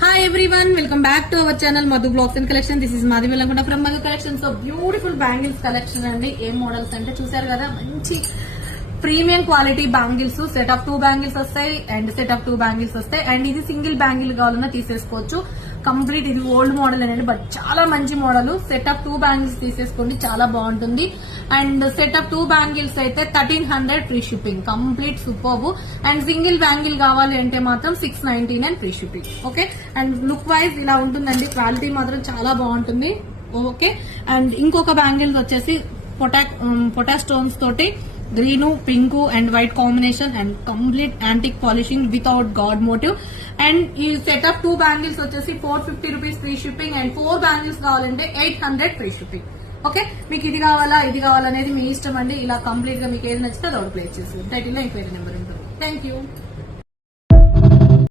Hi everyone, welcome back to our channel Madhu Vlogs and Collection. This is Madhu Velankonda from Madhu Collection. So beautiful bangles collection అండి. ఏ models అంటే చూసారు కదా, మంచి premium quality bangles. Set of 2 bangles వస్తాయి and set of 2 bangles వస్తాయి. And ఇది single bangle కావాలన్నా తీసేసుకోవచ్చు. కంప్లీట్ ఇది ఓల్డ్ మోడల్ అనేది బట్ చాలా మంచి మోడల్. సెట్ ఆఫ్ 2 బ్యాంగిల్స్ తీసేసుకోండి, చాలా బాగుంటుంది. అండ్ సెట్ ఆఫ్ 2 బ్యాంగిల్స్ అయితే 1300 free shipping, complete superb. And single bangle కావాలి అంటే మాత్రం 699 free shipping. Okay, and look wise ఇలా ఉంటుందండి. క్వాలిటీ మాత్రం చాలా బాగుంటుంది. ఓకే, అండ్ ఇంకొక బ్యాంగిల్స్ వచ్చేసి పొటా స్టోన్స్ తోటి green, pink and white combination and complete antique polishing without god motive. And ఈ సెట్ ఆఫ్ 2 బ్యాంగిల్స్ వచ్చేసి 450 rupees free shipping and 4 bangles కావాలంటే 800 ఫ్రీ షిప్పింగ్. ఓకే, మీకు ఇది కావాలా ఇది కావాలనేది మీ ఇష్టం అండి. ఇలా కంప్లీట్ గా మీకు ఏది నచ్చితే అది ఆర్డర్ ప్లేస్ చేసి టైటిల్ లో ఎంక్వైరీ నెంబర్ ఉంటుంది. Thank you.